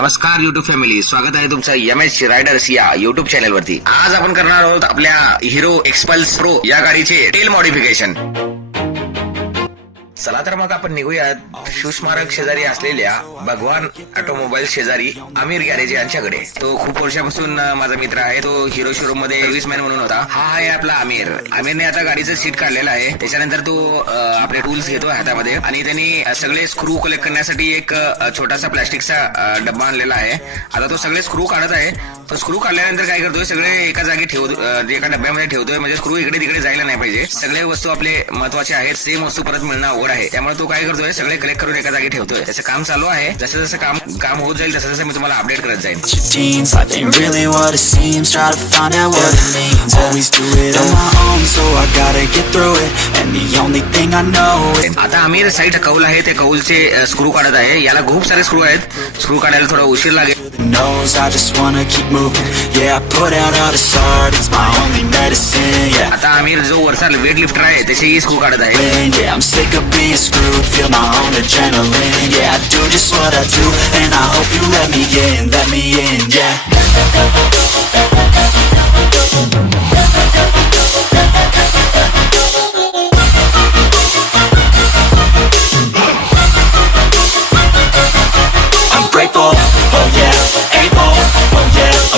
नमस्कार YouTube family, स्वागत आहे तुमचं एमएच रायडर्स या युट्यूब चॅनल वरती। आज आपण करणार आहोत आपल्या हिरो एक्सपल्स प्रो या गाडीचे टेल मॉडिफिकेशन। चला तर मग आपण निघूयात शिवस्मारक शेजारी असलेल्या भगवान ऑटोमोबाईल शेजारी आमिर गॅरेज यांच्याकडे। तो खूप वर्षापासून माझा मित्र आहे। तो हिरो शोरूम मध्ये सर्व्हिसमॅन म्हणून होता। हा आहे आपला आमिर। आमिरने आता गाडीचं सीट काढलेलं आहे। त्याच्यानंतर तो आपले टूल्स घेतो हातामध्ये आणि त्यांनी सगळे स्क्रू कलेक्ट करण्यासाठी एक छोटासा प्लास्टिकचा डब्बा आणलेला आहे। आता तो सगळे स्क्रू काढत आहे। तो स्क्रू काढल्यानंतर काय करतोय, सगळे एका जागी एका डब्यामध्ये ठेवतोय, म्हणजे स्क्रू इकडे तिकडे जायला नाही पाहिजे। सगळे वस्तू आपले महत्वाचे आहेत, सेम वस्तू परत मिळणं अवघड आहे। त्यामुळे तो काय करतोय, सगळे कलेक्ट करून एका जागी ठेवतोय। त्याचं काम चालू आहे। जसं जसं काम होत जाईल तसं तसं मी तुम्हाला अपडेट करत जाईन। आता आमिर साईड कौल आहे, ते कौलचे स्क्रू काढत आहे। याला खूप सारे स्क्रू आहेत। स्क्रू काढायला थोडा उशीर लागेल। आता आमिर जो वरचा वेट लिफ्टर आहे त्याचे स्क्रू काढत आहे।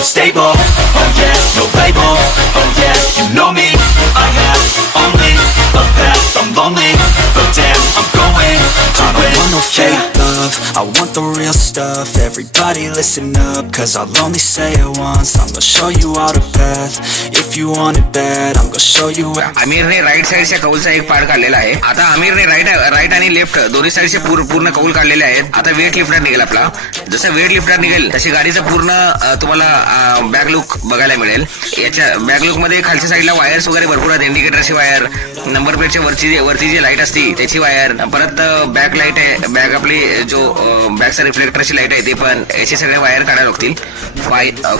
Stable, oh yeah, no label, oh yeah, you know me. I have only a path, I'm lonely, but damn, I'm going to win. I don't want no fake love, I want the real stuff. Everybody listen up, cause I'll only say it once. I'm gonna show you all the path, if you want it bad, I'm gonna show you. आमिरने right साइडच्या कौलचा एक part काढलेला आहे। आता आमिरने right आणि left दोन्ही साइडचे पूर्ण कौल काढलेले आहेत। आता वेट लिफ्टर निघेल आपला। जसं वेट लिफ्टर निघेल तशी गाडीचं पूर्ण तुम्हाला बॅक लुक बघायला मिळेल। याच्या बॅक लुक मध्ये खालच्या साईडला वायर्स वगैरे भरपूर आहेत। इंडिकेटरची वायर, नंबर प्लेटच्या वरची जी लाईट असते त्याची वायर, परत बॅक लाईट आहे, बॅक आपली जो बॅकचा रिफ्लेक्टरची लाईट आहे ते पण, याचे सगळे वायर काढायला लागतील।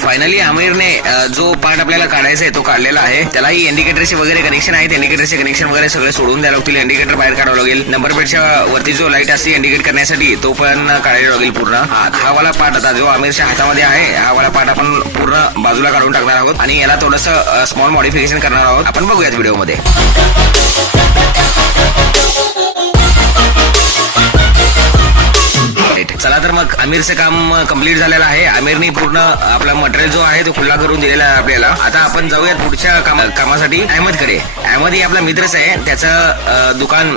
फायनली आमिरने जो पार्ट आपल्याला काढायचा आहे तो काढलेला आहे। त्यालाही इंडिकेटरचे वगैरे कनेक्शन आहेत। इंडिकेटरचे कनेक्शन वगैरे सगळे सोडून द्यायला लागतील। इंडिकेटर बाहेर काढावं लागेल। नंबर प्लेटच्या वरती जो लाईट असते इंडिकेट करण्यासाठी तो पण काढायला लागेल पूर्ण। हा वाला पार्ट आता जो आमिरच्या हातामध्ये आहे, हा वाला पार्ट आपण पूर्ण बाजूला काढून टाकणार आहोत आणि याला थोडंसं स्मॉल मॉडिफिकेशन करणार आहोत। आपण बघूयात व्हिडिओमध्ये। चला तर मग आमिरचं काम कंप्लीट झालेलं आहे। आमिरने पूर्ण आपला मटेरियल जो आहे तो खुला करून दिलेला आहे आपल्याला। आता आपण जाऊयात पुढच्या कामासाठी अहमदकडे। अहमद ही आपला मित्रच आहे। त्याचं दुकान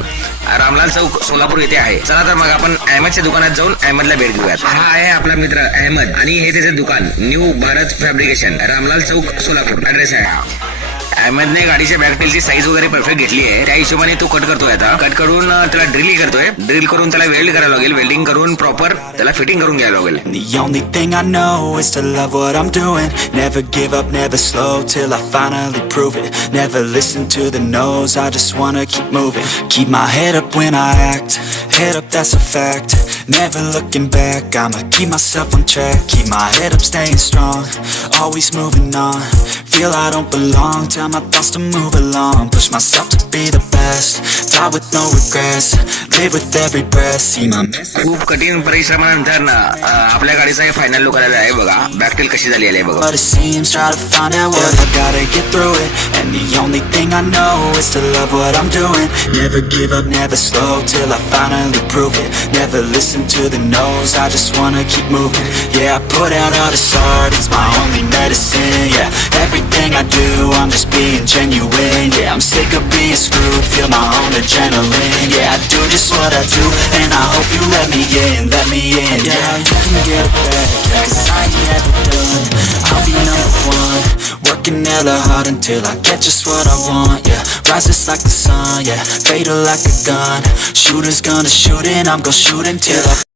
रामलाल चौक सोलापूर येथे आहे। चला तर मग आपण अहमदच्या दुकानात जाऊन अहमदला भेट घेऊयात। हा आहे आपला मित्र अहमद आणि हे त्याचे दुकान न्यू भारत फॅब्रिकेशन, रामलाल चौक सोलापूर ऍड्रेस आहे। अहमदने गाडीच्या बॅकटेलची साईज वगैरे परफेक्ट घेतली आहे। त्या हिशोबाने तो कट करतोय। आता कट करून त्याला ड्रिल करतोय। ड्रिल करून त्याला वेल्ड करायला लागेल। वेल्डिंग करून प्रॉपर त्याला फिटिंग करून घ्यायला लागेल। The only thing I know is to love what I'm doing. Never give up, never slow till I finally prove it. Never listen to the no's, I just wanna keep moving. Keep my head up when I act, head up that's a fact. Never looking back, I'ma keep myself on track. Keep my head up staying strong, always moving on. Feel I don't belong, tell my thoughts to move along. Push myself to be the best, die with no regrets. Live with every breath, see my best. खूप कठीण परिश्रमानंतर ना आपल्या गाडीचा हे final look आलेला आहे। बघा बॅकटेल कशी झाली आहे बघा। But it seems, try to find out what I gotta get through it. And the only thing I know is to love what I'm doing. Never give up, never slow till I finally prove it. Never listen to the no's, I just wanna keep moving. Yeah, I put out all this art, it's my only medicine. Yeah, everything I do, I'm just being genuine. Yeah, I'm sick of being screwed, feel my own adrenaline. Yeah, I do just what I do, and I hope you let me in, let me in. Yeah, you can get it back, yeah, 'cause I ain't ever done. I'll be number one, working hella hard until I get just what I want. Yeah, rises like the sun, yeah, fatal like a gun. Shooters gonna shoot and I'm gonna shoot until I